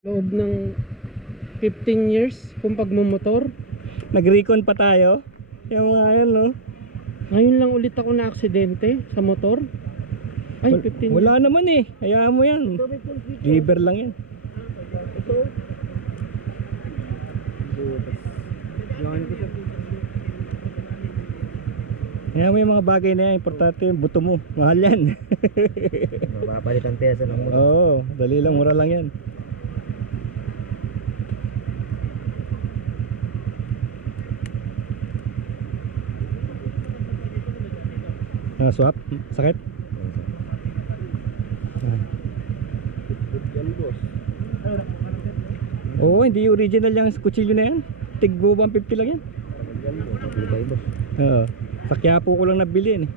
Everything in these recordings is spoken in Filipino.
Loob ng 15 years kung pagmumotor. Nag-recon pa tayo. Yung mga yun, no? Ngayon lang ulit ako na aksidente sa motor. Ay, 15 Wala naman eh. Hayaan mo yan. River lang yan. Hayaan mo yung mga bagay na yan. Importante yung buto mo. Mahal yan. Mapapalitan pesa ng motor. Oo, dali lang, mura lang yan. Swap? Sakit? Oo, hindi original yung kutsilyo na yan. Tigbo 150 lang yan. Oo. Sa Quiapo ko lang nabili yan eh.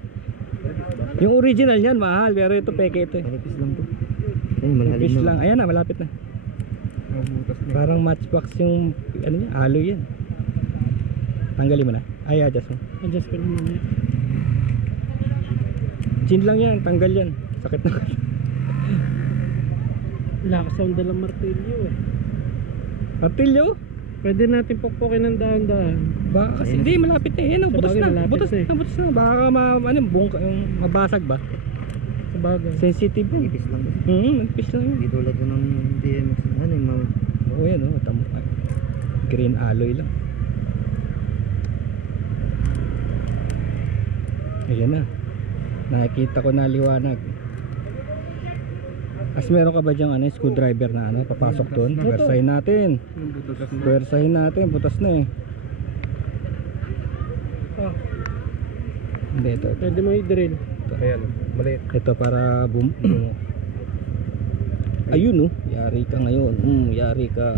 Yung original yan mahal, pero ito peke ito eh. Manipis lang to. Manipis lang. Ayan na, malapit na. Parang matchbox yung ano niya, alloy yan. Tanggalin mo na. Ay, adjust mo. Adjust ko na mamaya. Chin lang yan, tanggal yan. Sakit na. Lakas ang dalang martilyo eh. Martilyo? Pwede natin pokpokin ng dahan-dahan. Baka kasi hindi, malapit na eh. Ano, butas Sabagay, na. malapit Butas na eh. na, butas na. Baka mabasag ba? Sa bagay. Sensitive yun. Manipis lang to. Manipis lang yun. Hindi tulad ko ng TMX. Ano yung mga... Oo yan, oh, tamo. Green alloy lang. Ayan na. Nakikita ko na liwanag. As meron ka ba diyang ano, screwdriver na ano, papasok doon? Pwersahin natin. Pwersahin natin, butas na eh. Ah, Hindi, ito. pwede mo i-drill. Ayan, maliit. Ito para ayun oh, yari ka ngayon. Yari ka.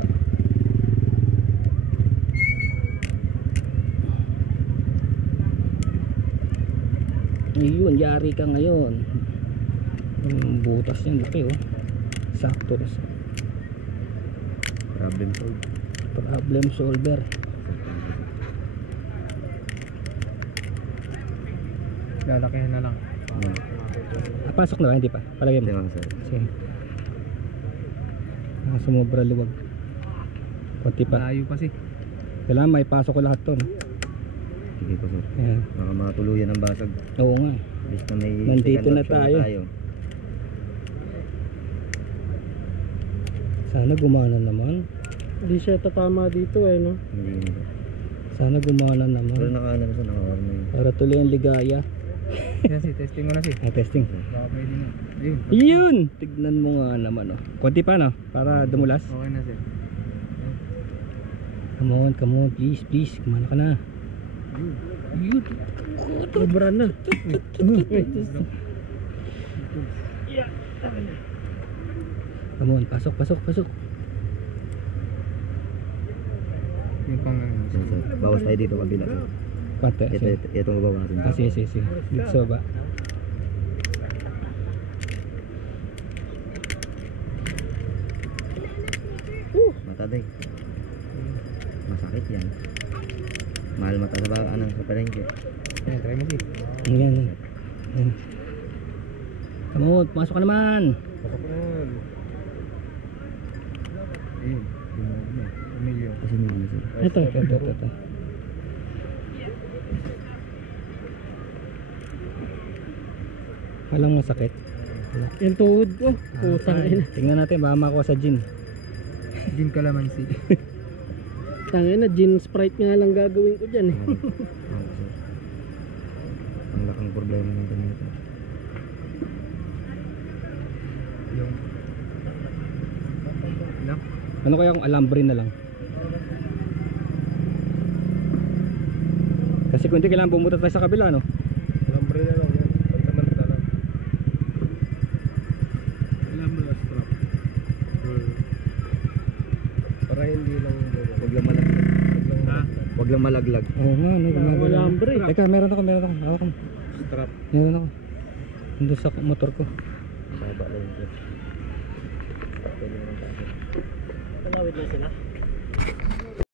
Ayun, yari ka ngayon. Butas niyan, laki oh. Sakto na sa Problem solved. problem solver. Lalakihan na lang. Pasok na ba? Hindi pa? Palagay mo. Hindi mga sir. Sige. Sumobra luwag. Kunti pa. Layo pa si. Kailangan may pasok ko lahat to, no? Sige po sir. Ayan. Baka matuluyan ang basag. Oo nga. Bis na may Nandito second na option tayo. Sana gumana naman. Hindi siya tatama dito eh, no? Hindi na. Sana gumana Pero naman. nakaano na siya, naka-warning. Para tuloy ang ligaya. Yan si, testing mo na si. Testing. Baka pwede na. Ayun. Yun! Tignan mo nga naman, oh. Konti pa, no? Para dumulas. Okay na si. Come on, please, please. Gumana ka na. Yun. Sobra na. Come on, pasok. Yung pang Sir, bawas tayo dito kabila sir. Konti. Ito mabawasan. Sige. Dito sa baba. Mataday. Masakit yan. Mahal mata sa ano sa palengke. Ayan, try mo si. Yan. Come on, pasok ka naman. Pasok ko na yun. Ayun. Emilio. Kasi mo ano sir. Ito. Walang masakit. Yung tuhod ko. Putang ina. Tingnan natin, baka makuha sa gin. Gin kalamansi. Tangin na, gin Sprite nga lang gagawin ko dyan eh. Ano sir. Ang laking problema natin nito. Yung Ano kaya kung alambre na lang? Kasi kung hindi kailangan bumutas tayo sa kabila, no? alambre na lang yan. Pagkamanta lang. Alambre na strap. Para hindi lang Huwag lang malaglag. Huwag lang malaglag. Oo nga, no? Gumagalaw. alambre. Teka, meron ako. Hawak mo. Strap. Meron ako. Nandun sa motor ko. Baba lang sir. Pwede naman tayo. Tanawid na sila.